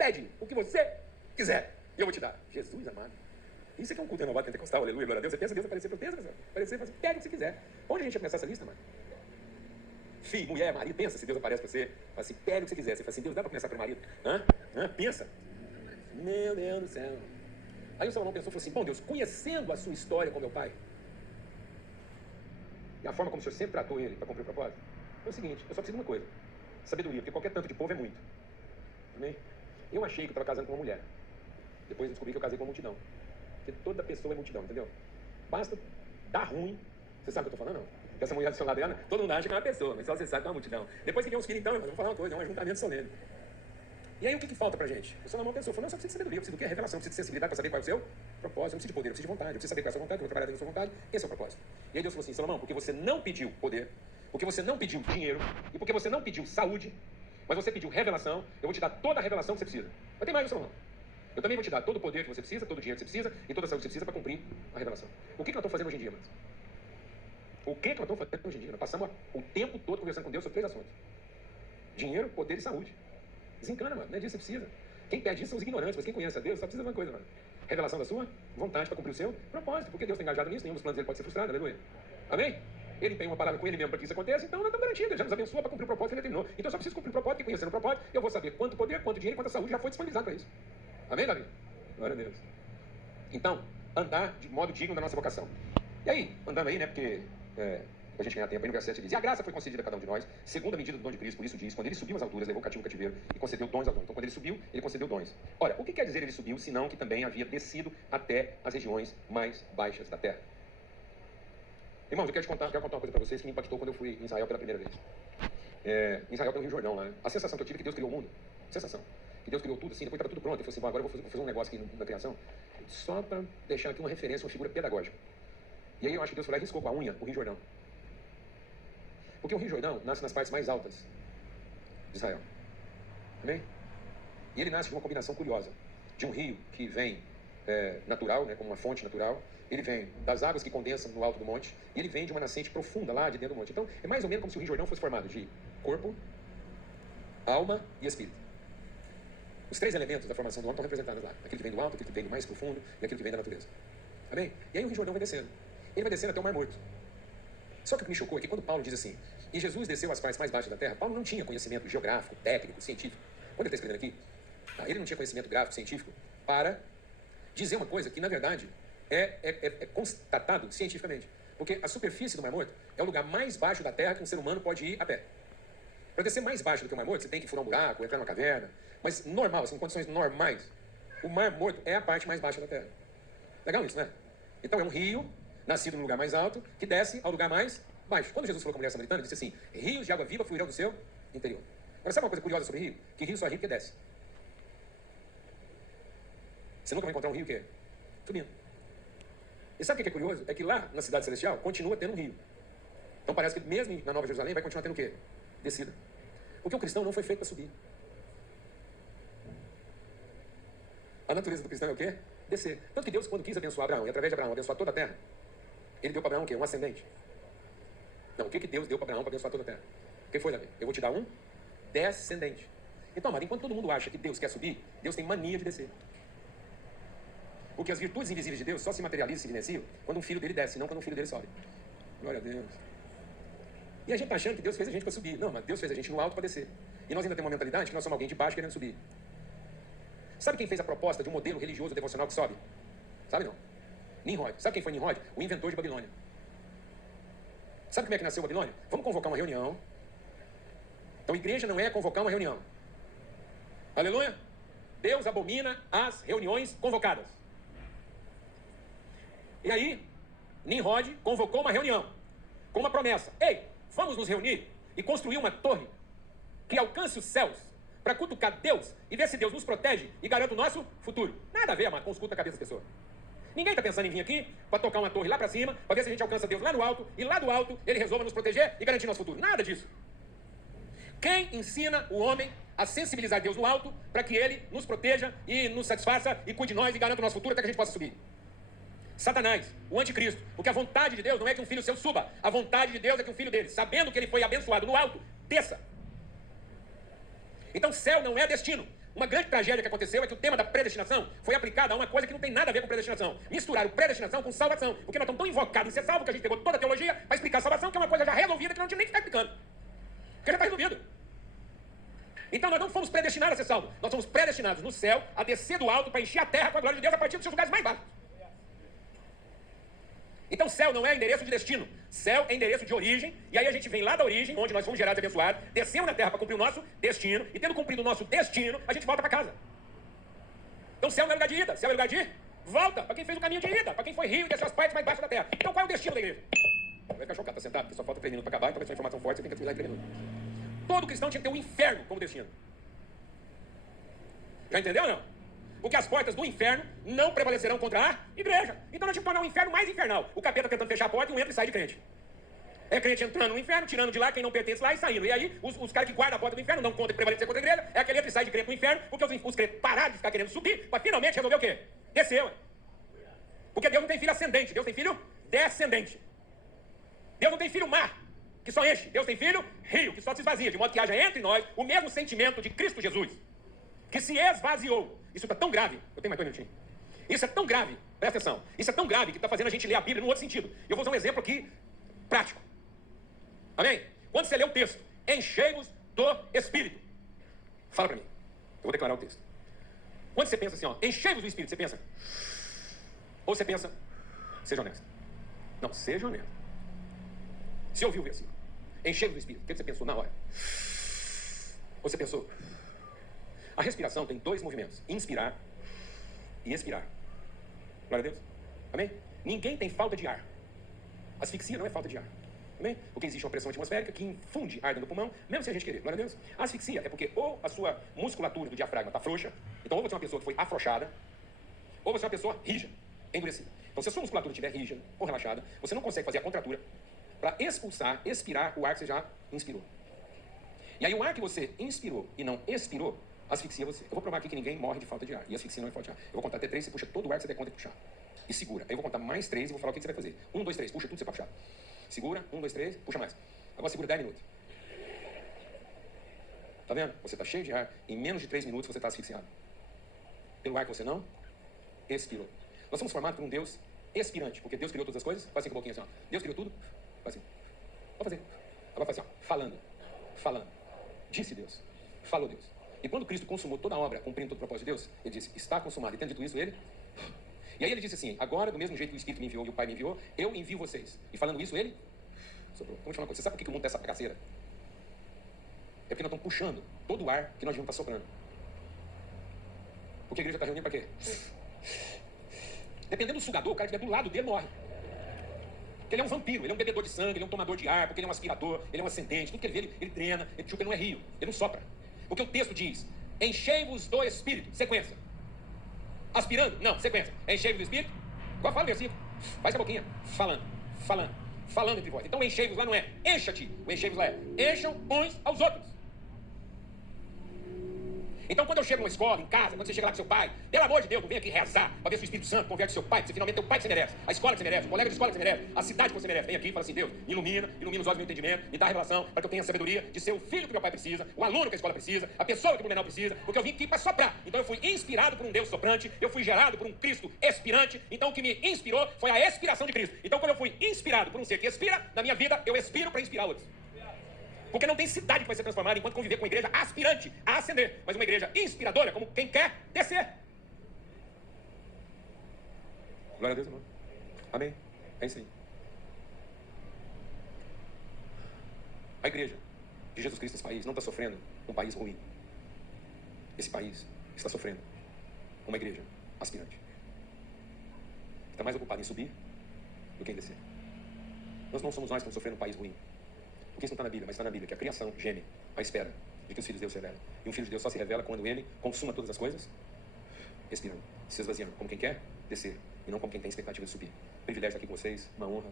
Pede o que você quiser e eu vou te dar. Jesus amado. Isso aqui é um culto renovado pentecostal, aleluia, glória a Deus. Você pensa Deus aparecer para Deus, aparecer, pede o que você quiser. Onde a gente ia começar essa lista, mano? Filho, mulher, marido, pensa se Deus aparece para você. Fala assim, pede o que você quiser. Você fala assim, Deus, dá para começar para o marido? Pensa. Meu Deus do céu. Aí o Salomão pensou, falou assim, bom Deus, conhecendo a sua história com meu pai, e a forma como o Senhor sempre tratou ele para cumprir o propósito, é o seguinte, eu só preciso de uma coisa, sabedoria, porque qualquer tanto de povo é muito. Amém? Eu achei que eu estava casando com uma mulher. Depois eu descobri que eu casei com uma multidão. Porque toda pessoa é multidão, entendeu? Basta dar ruim. Você sabe o que eu estou falando, não? Porque essa mulher do seu lado dela, todo mundo acha que é uma pessoa, mas só você sabe que é uma multidão. Depois que vem uns filhos, então, eu vou falar uma coisa, é um ajuntamento solene. E aí o que falta pra gente? O Salomão pensou, falou, não, só precisa de sabedoria, eu preciso do quê? Revelação, eu preciso de sensibilidade para saber qual é o seu propósito, eu preciso de poder, eu preciso de vontade, eu preciso saber qual é a sua vontade, eu vou trabalhar dentro da sua vontade, esse é o propósito. E aí Deus falou assim, Salomão, porque você não pediu poder, porque você não pediu dinheiro, e porque você não pediu saúde, mas você pediu revelação, eu vou te dar toda a revelação que você precisa. Mas tem mais, Salomão. Eu também vou te dar todo o poder que você precisa, todo o dinheiro que você precisa, e toda a saúde que você precisa para cumprir a revelação. O que nós estamos fazendo hoje em dia, mas? O que nós estamos fazendo hoje em dia? Nós passamos o tempo todo conversando com Deus sobre 3 assuntos. Dinheiro, poder e saúde. Desencana, mano. Não é disso que você precisa. Quem pede isso são os ignorantes, mas quem conhece a Deus só precisa de uma coisa, mano. Revelação da sua vontade para cumprir o seu propósito. Porque Deus está engajado nisso, nenhum dos planos dele pode ser frustrado, aleluia. Amém? Ele tem uma palavra com ele mesmo para que isso aconteça, então nós estamos garantidos. Já nos abençoa para cumprir o propósito que ele determinou. Então eu só preciso cumprir o propósito, e conhecendo o propósito, eu vou saber quanto poder, quanto dinheiro e quanta saúde já foi disponibilizado para isso. Amém, Davi? Glória a Deus. Então, andar de modo digno da nossa vocação. E aí, andando aí, né, porque a gente ganhar tempo, aí no verso 7 diz, e a graça foi concedida a cada um de nós, segundo a medida do dom de Cristo, por isso diz, quando ele subiu as alturas, levou o cativo cativeiro e concedeu dons aos dons. Então, quando ele subiu, ele concedeu dons. Ora, o que quer dizer ele subiu, senão que também havia descido até as regiões mais baixas da terra? Irmãos, eu quero contar uma coisa para vocês que me impactou quando eu fui em Israel pela primeira vez. Em Israel tem o Rio Jordão lá, né? A sensação que eu tive é que Deus criou o mundo. Sensação. Que Deus criou tudo assim, depois estava tudo pronto. Ele falou assim, agora eu vou fazer um negócio aqui na criação, só para deixar aqui uma referência, uma figura pedagógica. E aí eu acho que Deus foi lá e riscou com a unha o Rio Jordão. Porque o Rio Jordão nasce nas partes mais altas de Israel. Amém? E ele nasce de uma combinação curiosa. De um rio que vem natural, né, como uma fonte natural. Ele vem das águas que condensam no alto do monte. E ele vem de uma nascente profunda lá de dentro do monte. Então, é mais ou menos como se o Rio Jordão fosse formado de corpo, alma e espírito. Os 3 elementos da formação do homem estão representados lá. Aquele que vem do alto, aquele que vem do mais profundo e aquele que vem da natureza. Amém? E aí o Rio Jordão vai descendo. Ele vai descendo até o Mar Morto. Só que o que me chocou é que quando Paulo diz assim, e Jesus desceu às partes mais baixas da terra, Paulo não tinha conhecimento geográfico, técnico, científico. Quando ele está escrevendo aqui, ele não tinha conhecimento gráfico, científico, para dizer uma coisa que, na verdade, é constatado cientificamente. Porque a superfície do Mar Morto é o lugar mais baixo da terra que um ser humano pode ir a pé. Para descer mais baixo do que o Mar Morto, você tem que furar um buraco, entrar numa caverna. Mas normal, assim, em condições normais, o Mar Morto é a parte mais baixa da terra. Legal isso, né? Então é um rio, nascido no lugar mais alto, que desce ao lugar mais baixo. Quando Jesus falou com a mulher samaritana, ele disse assim, rios de água viva fluirão do seu interior. Agora, sabe uma coisa curiosa sobre rio? Que rio só é rio porque desce. Você nunca vai encontrar um rio que é subindo. E sabe o que é curioso? É que lá, na cidade celestial, continua tendo um rio. Então parece que mesmo na Nova Jerusalém vai continuar tendo o quê? Descida. Porque o cristão não foi feito para subir. A natureza do cristão é o quê? Descer. Tanto que Deus, quando quis abençoar Abraão, e através de Abraão abençoar toda a terra, ele deu para Abraão o quê? Um ascendente. Não, o que Deus deu para Abraão para abençoar toda a terra? O que foi, Davi? Eu vou te dar um descendente. Então, amado, enquanto todo mundo acha que Deus quer subir, Deus tem mania de descer. Porque as virtudes invisíveis de Deus só se materializam e se evidenciam quando um filho dele desce, não quando um filho dele sobe. Glória a Deus. E a gente tá achando que Deus fez a gente para subir. Não, mas Deus fez a gente no alto para descer. E nós ainda temos uma mentalidade que nós somos alguém de baixo querendo subir. Sabe quem fez a proposta de um modelo religioso devocional que sobe? Sabe não? Nimrod. Sabe quem foi Nimrod? O inventor de Babilônia. Sabe como é que nasceu Babilônia? Vamos convocar uma reunião. Então, igreja não é convocar uma reunião. Aleluia? Deus abomina as reuniões convocadas. E aí, Nimrod convocou uma reunião com uma promessa. Ei, vamos nos reunir e construir uma torre que alcance os céus para cutucar Deus e ver se Deus nos protege e garante o nosso futuro. Nada a ver, mano, com os cultos da cabeça das pessoas. Ninguém está pensando em vir aqui para tocar uma torre lá para cima, para ver se a gente alcança Deus lá no alto, e lá do alto ele resolva nos proteger e garantir nosso futuro. Nada disso. Quem ensina o homem a sensibilizar Deus no alto para que ele nos proteja e nos satisfaça e cuide de nós e garanta o nosso futuro até que a gente possa subir? Satanás, o anticristo. Porque a vontade de Deus não é que um filho seu suba. A vontade de Deus é que um filho dele, sabendo que ele foi abençoado no alto, desça. Então céu não é destino. uma grande tragédia que aconteceu é que o tema da predestinação foi aplicado a uma coisa que não tem nada a ver com predestinação. Misturaram predestinação com salvação. Porque nós estamos tão invocados em ser salvo que a gente pegou toda a teologia para explicar a salvação, que é uma coisa já resolvida que não tinha nem que ficar explicando. Porque já está resolvido. Então nós não fomos predestinados a ser salvos. Nós somos predestinados no céu a descer do alto para encher a terra com a glória de Deus a partir dos seus lugares mais baixos. Então céu não é endereço de destino. Céu é endereço de origem. E aí a gente vem lá da origem, onde nós fomos gerados e abençoados, descemos na terra para cumprir o nosso destino. E tendo cumprido o nosso destino, a gente volta para casa. Então céu não é lugar de ida. Céu é lugar de volta. Para quem fez o caminho de ida. Para quem foi rio e desceu as partes mais baixas da terra. Então qual é o destino da igreja? Vai ficar chocado, tá sentado? Porque só falta 3 minutos para acabar. Então vai ser uma informação forte, você tem que assimilar em 3 minutos. Todo cristão tinha que ter o inferno como destino. Já entendeu ou não? Porque as portas do inferno não prevalecerão contra a igreja. Então nós temos que tornar o inferno mais infernal. O capeta tentando fechar a porta e um entra e sai de crente. É crente entrando no inferno, tirando de lá quem não pertence lá e saindo. E aí os caras que guardam a porta do inferno não contam que prevalecer contra a igreja. É aquele entra e sai de crente no inferno, porque os crentes pararam de ficar querendo subir, para finalmente resolver o quê? Descer, ué. Porque Deus não tem filho ascendente, Deus tem filho descendente. Deus não tem filho mar, que só enche. Deus tem filho rio, que só se esvazia. De modo que haja entre nós o mesmo sentimento de Cristo Jesus, que se esvaziou. Isso está tão grave. Eu tenho mais 2 minutinhos. Isso é tão grave, presta atenção. Isso é tão grave que está fazendo a gente ler a Bíblia num outro sentido. Eu vou usar um exemplo aqui prático. Amém? Quando você lê o texto, enchei-vos do Espírito. Fala para mim. Eu vou declarar o texto. Quando você pensa assim, ó, enchei-vos do Espírito, você pensa? Ou você pensa, seja honesto. Não, seja honesto. Você ouviu o versículo? Enchei-vos do Espírito. O que você pensou na hora? Ou você pensou? A respiração tem 2 movimentos. Inspirar e expirar. Glória a Deus. Amém? Ninguém tem falta de ar. Asfixia não é falta de ar. Amém? Porque existe uma pressão atmosférica que infunde ar dentro do pulmão, mesmo sem a gente querer. Glória a Deus. A asfixia é porque ou a sua musculatura do diafragma está frouxa, então ou você é uma pessoa que foi afrouxada, ou você é uma pessoa rígida, endurecida. Então se a sua musculatura estiver rígida ou relaxada, você não consegue fazer a contratura para expulsar, expirar o ar que você já inspirou. E aí o ar que você inspirou e não expirou, asfixia você. Eu vou provar aqui que ninguém morre de falta de ar. E asfixia não é falta de ar. Eu vou contar até 3, você puxa todo o ar que você der conta de puxar. E segura. Aí eu vou contar mais 3 e vou falar o que você vai fazer. 1, 2, 3, puxa tudo que você pode puxar. Segura, 1, 2, 3, puxa mais. Agora segura 10 minutos. Tá vendo? Você está cheio de ar. Em menos de 3 minutos você está asfixiado. Pelo ar que você não expirou. Nós somos formados por um Deus expirante. Porque Deus criou todas as coisas. Faz assim com a boquinha assim, ó. Deus criou tudo. Faz assim. Vou fazer. Agora faz assim, ó. Falando. Falando. Disse Deus. Falou Deus. E quando Cristo consumou toda a obra, cumprindo todo o propósito de Deus, ele disse, está consumado. E tendo dito isso, ele... E aí ele disse assim, agora, do mesmo jeito que o Espírito me enviou e o Pai me enviou, eu envio vocês. E falando isso, ele... soprou. Vamos te falar uma coisa. Você sabe por que o mundo está essa bagaceira? É porque nós estamos puxando todo o ar que nós devíamos estar soprando. Porque a igreja está reunindo para quê? Dependendo do sugador, o cara que estiver do lado dele morre. Porque ele é um vampiro, ele é um bebedor de sangue, ele é um tomador de ar, porque ele é um aspirador, ele é um ascendente, tudo que ele vê, ele drena, ele chupa, ele não é rio, ele não sopra. Porque o texto diz, enchei-vos do Espírito, sequência. Aspirando? Não, sequência. Enchei-vos do Espírito? Qual fala o versículo? Faz com a boquinha. Falando, falando, falando entre vós. Então o enchei-vos lá não é encha-te, o enchei-vos lá é encham uns aos outros. Então, quando eu chego numa escola, em casa, quando você chega lá com seu pai, pelo amor de Deus, não vem aqui rezar para ver se o Espírito Santo converte seu pai, que você finalmente tem o pai que você merece, a escola que você merece, o colega de escola que você merece, a cidade que você merece. Vem aqui e fala assim, Deus, ilumina os olhos do meu entendimento, me dá a revelação para que eu tenha a sabedoria de ser o filho que meu pai precisa, o aluno que a escola precisa, a pessoa que o Blumenau precisa, porque eu vim aqui para soprar. Então eu fui inspirado por um Deus soprante, eu fui gerado por um Cristo expirante, então o que me inspirou foi a expiração de Cristo. Então quando eu fui inspirado por um ser que expira, na minha vida eu expiro para inspirar outros. Porque não tem cidade que vai ser transformada enquanto conviver com uma igreja aspirante a ascender, mas uma igreja inspiradora, como quem quer descer. Glória a Deus, irmão. Amém. É isso aí. A igreja de Jesus Cristo nesse país não está sofrendo um país ruim. Esse país está sofrendo uma igreja aspirante. Está mais ocupado em subir do que em descer. Nós não somos nós que estamos sofrendo um país ruim. Porque isso não está na Bíblia, mas está na Bíblia, que a criação geme à espera de que os filhos de Deus se revelem. E um filho de Deus só se revela quando ele consuma todas as coisas, respirando, se esvaziando, como quem quer descer, e não como quem tem expectativa de subir. Privilégio estar aqui com vocês, uma honra.